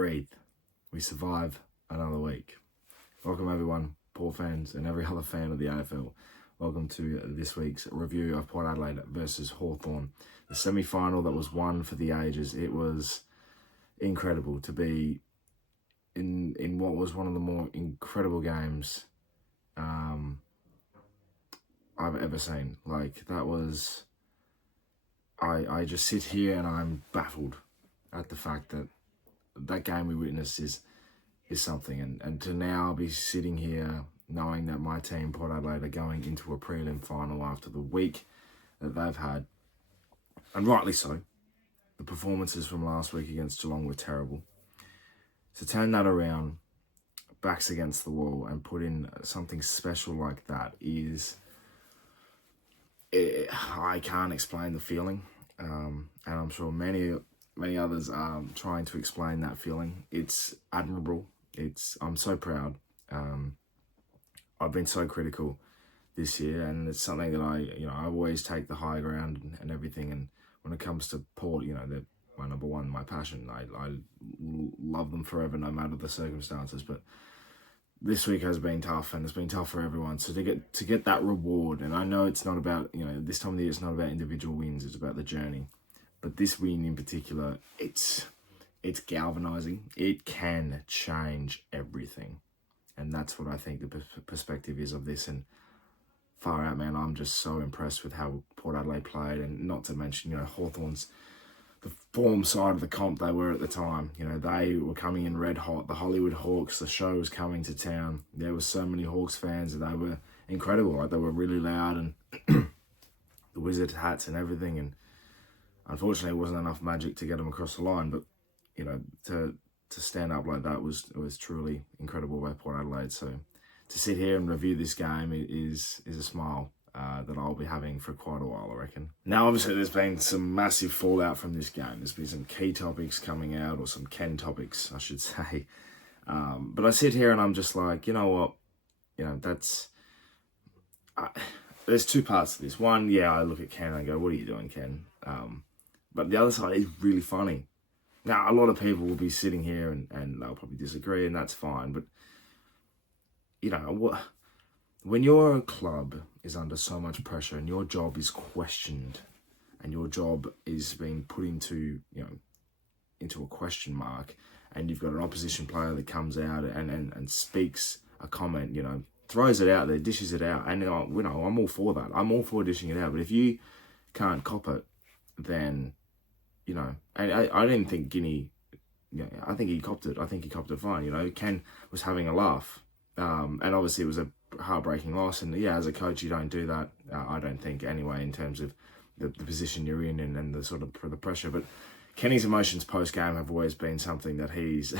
breathe. We survive another week. Welcome everyone, Paul fans and every other fan of the AFL. Welcome to this week's review of Port Adelaide versus Hawthorn. The semi-final that was won for the ages. It was incredible to be in what was one of the more incredible games I've ever seen. Like, that was... I just sit here and I'm baffled at the fact that that game we witnessed is something. And to now be sitting here knowing that my team, Port Adelaide, are going into a prelim final after the week that they've had. And rightly so. The performances from last week against Geelong were terrible. To turn that around, backs against the wall, and put in something special like that is... I can't explain the feeling, and I'm sure many others are trying to explain that feeling. It's admirable. I'm so proud. I've been so critical this year, and it's something that I always take the high ground and everything. And when it comes to Port, they're my number one, my passion. I love them forever, no matter the circumstances. But this week has been tough, and it's been tough for everyone. So to get that reward, and I know it's not about, this time of the year, it's not about individual wins, it's about the journey. But this win in particular, it's galvanizing. It can change everything. And that's what I think the perspective is of this. And far out, man, I'm just so impressed with how Port Adelaide played. And not to mention, Hawthorn's, the form side of the comp they were at the time. They were coming in red hot. The Hollywood Hawks, the show was coming to town. There were so many Hawks fans, and they were incredible. Like, they were really loud, and the wizard hats and everything. And unfortunately, it wasn't enough magic to get them across the line. But, to stand up like that was truly incredible by Port Adelaide. So to sit here and review this game is a smile that I'll be having for quite a while, I reckon. Now, obviously, there's been some massive fallout from this game. There's been some key topics coming out, or some Ken topics, I should say. But I sit here and I'm just like, you know what? There's two parts to this. One, I look at Ken and I go, what are you doing, Ken? But the other side is really funny. Now, a lot of people will be sitting here and they'll probably disagree, and that's fine. But, when your club is under so much pressure and your job is questioned and your job is being put into a question mark, and you've got an opposition player that comes out and speaks a comment, throws it out there, dishes it out, and I'm all for that. I'm all for dishing it out. But if you can't cop it, then, and I didn't think Guinea, I think he copped it. I think he copped it fine. Ken was having a laugh. And obviously it was a heartbreaking loss. And as a coach, you don't do that. I don't think anyway, in terms of the position you're in and the sort of the pressure. But Kenny's emotions post-game have always been something that he's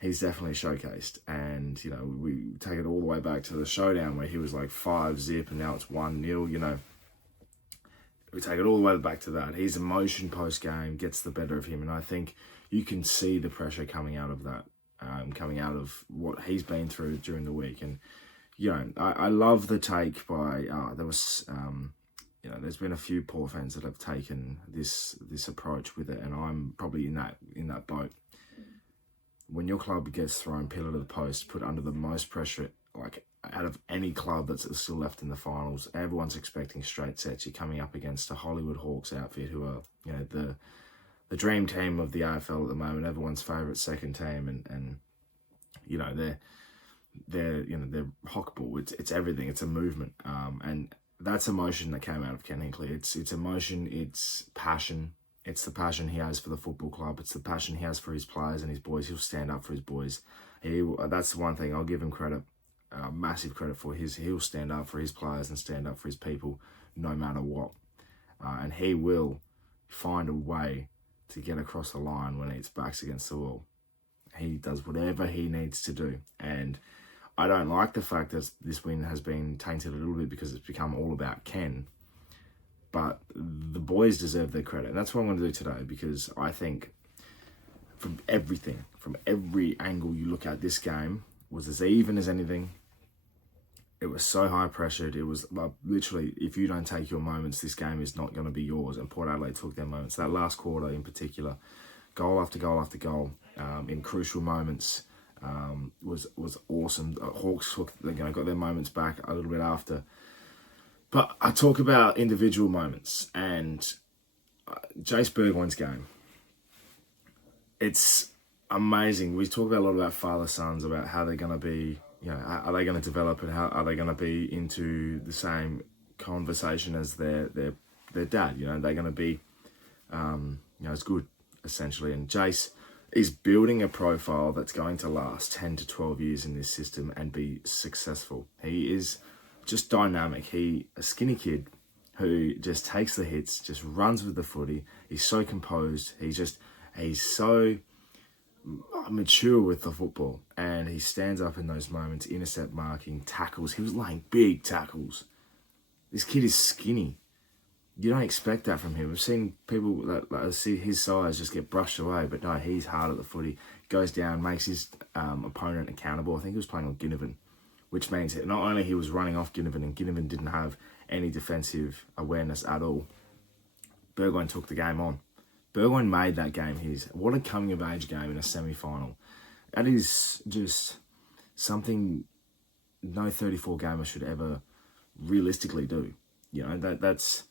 definitely showcased. And, we take it all the way back to the showdown where he was like 5-0 and now it's 1-0, We take it all the way back to that. His emotion post-game gets the better of him. And I think you can see the pressure coming out of that. Coming out of what he's been through during the week. And, I love the take by, there's been a few Port fans that have taken this approach with it, and I'm probably in that boat. When your club gets thrown pillar to the post, put under the most pressure, like out of any club that's still left in the finals, everyone's expecting straight sets. You're coming up against a Hollywood Hawks outfit who are, the dream team of the AFL at the moment, everyone's favourite second team, and they're Hokball. It's everything. It's a movement, and that's emotion that came out of Ken Hinkley. It's emotion. It's passion. It's the passion he has for the football club. It's the passion he has for his players and his boys. He'll stand up for his boys. That's the one thing I'll give him credit, massive credit for. He'll stand up for his players and stand up for his people, no matter what, and he will find a way to get across the line when it's backs against the wall. He does whatever he needs to do. And I don't like the fact that this win has been tainted a little bit because it's become all about Ken. But the boys deserve their credit. And that's what I'm going to do today, because I think from every angle you look at, this game was as even as anything. It was so high pressured. It was literally, if you don't take your moments, this game is not going to be yours. And Port Adelaide took their moments. That last quarter in particular, goal after goal after goal. in crucial moments was awesome. Hawks got their moments back a little bit after. But I talk about individual moments, and Jace Burgoyne's game. It's amazing. We talk a lot about father-sons, about how they're going to be, are they going to develop, and how are they going to be into the same conversation as their dad? They're going to be, as good, essentially. And Jace is building a profile that's going to last 10 to 12 years in this system and be successful. He is just dynamic. A skinny kid who just takes the hits, just runs with the footy. He's so composed. He's so mature with the football, and he stands up in those moments, intercept marking, tackles. He was laying big tackles. This kid is skinny. You don't expect that from him. I've seen people that see his size just get brushed away, but no, he's hard at the footy. Goes down, makes his opponent accountable. I think he was playing on Ginnivan, which means that not only he was running off Ginnivan, and Ginnivan didn't have any defensive awareness at all, Burgoyne took the game on. Burgoyne made that game his. What a coming-of-age game in a semi-final. That is just something no 34 gamer should ever realistically do. That's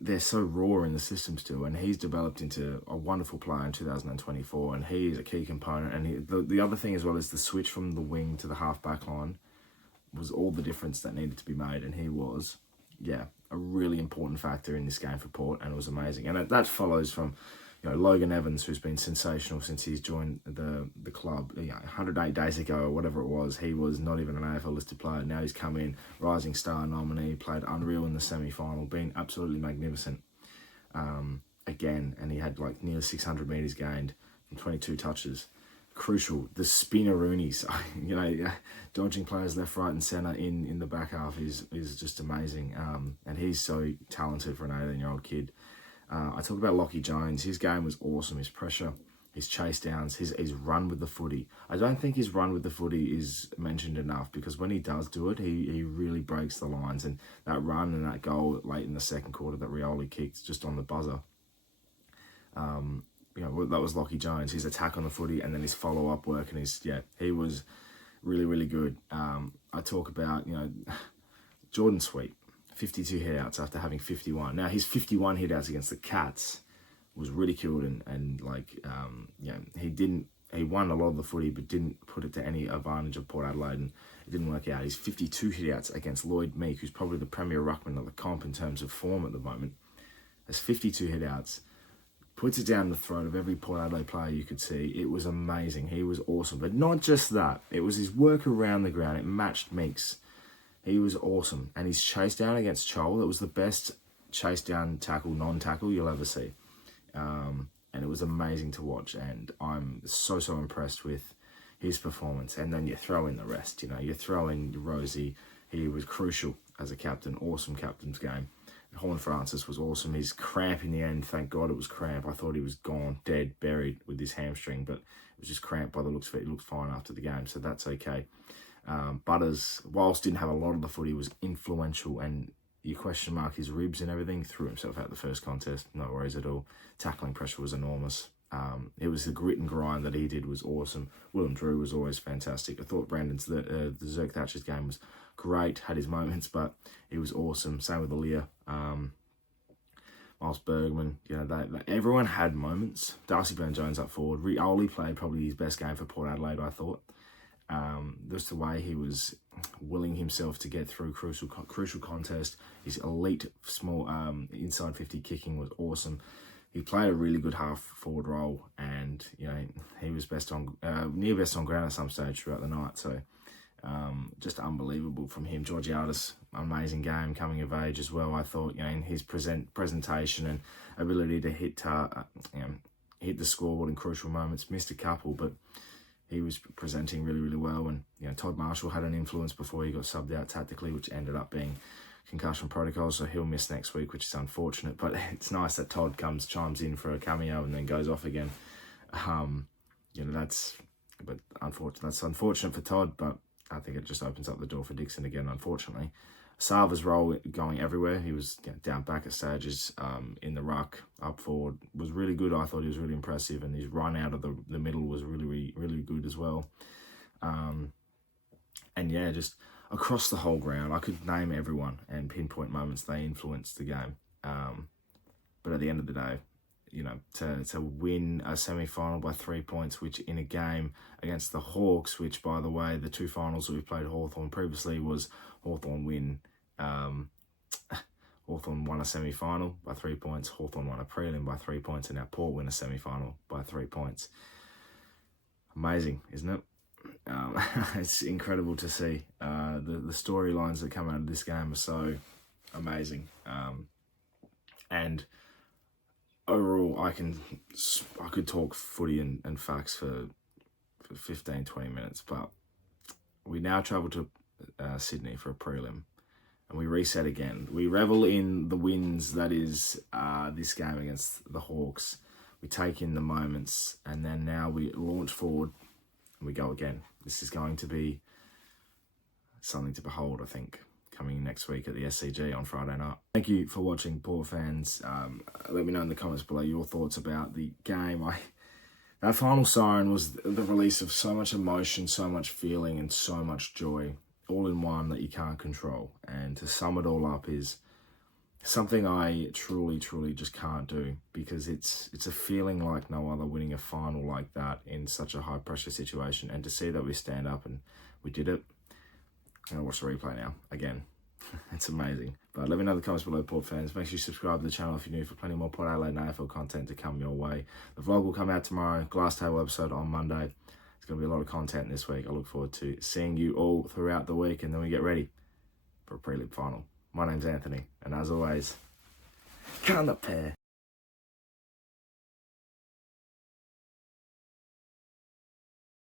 they're so raw in the system still, and he's developed into a wonderful player in 2024, and he is a key component. And the other thing as well is the switch from the wing to the half-back line was all the difference that needed to be made, and he was, a really important factor in this game for Port, and it was amazing. And that follows from, Logan Evans, who's been sensational since he's joined the club 108 days ago or whatever it was. He was not even an AFL listed player. Now he's come in, rising star nominee, played unreal in the semi-final, been absolutely magnificent again, and he had nearly 600 metres gained from 22 touches. Crucial. The spinneroonies, dodging players left, right and centre in the back half is just amazing. And he's so talented for an 18-year-old kid. I talk about Lachie Jones. His game was awesome. His pressure, his chase downs, his run with the footy. I don't think his run with the footy is mentioned enough, because when he does do it, he really breaks the lines. And that run and that goal late in the second quarter that Rioli kicked just on the buzzer, that was Lachie Jones. His attack on the footy and then his follow-up work, and he was really, really good. I talk about, Jordan Sweet, 52 hitouts after having 51. Now, his 51 hitouts against the Cats was ridiculed, and he won a lot of the footy, but didn't put it to any advantage of Port Adelaide, and it didn't work out. His 52 hitouts against Lloyd Meek, who's probably the premier ruckman of the comp in terms of form at the moment, has 52 hitouts. Puts it down the throat of every Port Adelaide player you could see. It was amazing. He was awesome. But not just that. It was his work around the ground. It matched Meeks. He was awesome. And his chase down against Chol, it was the best chase down tackle, non-tackle you'll ever see. And it was amazing to watch. And I'm so impressed with his performance. And then you throw in the rest. You throw in Rosie. He was crucial as a captain. Awesome captain's game. Horn Francis was awesome. His cramp in the end, thank God it was cramp. I thought he was gone, dead, buried with his hamstring, but it was just cramp by the looks of it. He looked fine after the game, so that's okay. Butters, whilst didn't have a lot of the footy, was influential, and you question mark his ribs and everything, threw himself out the first contest, no worries at all. Tackling pressure was enormous. It was the grit and grind that he did was awesome. Willem Drew was always fantastic. I thought Brandon's the Zerk Thatcher's game was great, had his moments, but he was awesome. Same with Aaliyah. Miles Bergman, everyone had moments. Darcy Burn-Jones up forward. Rioli played probably his best game for Port Adelaide, I thought. Just the way he was willing himself to get through crucial contest. His elite small inside 50 kicking was awesome. He played a really good half forward role, and he was near best on ground at some stage throughout the night. So just unbelievable from him. Georgiadis, amazing game, coming of age as well. I thought in his presentation and ability to hit the scoreboard in crucial moments. Missed a couple, but he was presenting really, really well. And Todd Marshall had an influence before he got subbed out tactically, which ended up being concussion protocol, so he'll miss next week, which is unfortunate. But it's nice that Todd chimes in for a cameo and then goes off again. That's unfortunate for Todd, but I think it just opens up the door for Dixon again, unfortunately. Sava's role going everywhere. He was down back at stages, in the ruck, up forward, was really good. I thought he was really impressive, and his run out of the middle was really good as well. And yeah, just across the whole ground, I could name everyone and pinpoint moments they influenced the game. But at the end of the day, you know, to win a semi-final by 3 points, which in a game against the Hawks, which, by the way, the 2 finals that we played Hawthorn previously was Hawthorn win. Hawthorn won a semi-final by 3 points. Hawthorn won a prelim by 3 points, and now Port win a semi-final by 3 points. Amazing, isn't it? It's incredible to see. The storylines that come out of this game are so amazing. And overall, I could talk footy and facts for 15, 20 minutes, but we now travel to Sydney for a prelim, and we reset again. We revel in the wins that is this game against the Hawks. We take in the moments, and then now we launch forward and we go again. This is going to be something to behold, I think, coming next week at the SCG on Friday night. Thank you for watching, Port fans. Let me know in the comments below your thoughts about the game. That final siren was the release of so much emotion, so much feeling, and so much joy, all in one that you can't control. And to sum it all up is something I truly just can't do, because it's a feeling like no other, winning a final like that in such a high pressure situation. And to see that we stand up and we did it. I'm gonna watch the replay now again. It's amazing. But let me know in the comments below, Port fans. Make sure you subscribe to the channel if you're new, for plenty more Port Adelaide and AFL content to come your way. The vlog will come out tomorrow. Glass table episode on Monday. There's going to be a lot of content this week. I look forward to seeing you all throughout the week, and then we get ready for a prelim final. My name's Anthony, and as always, can the pair.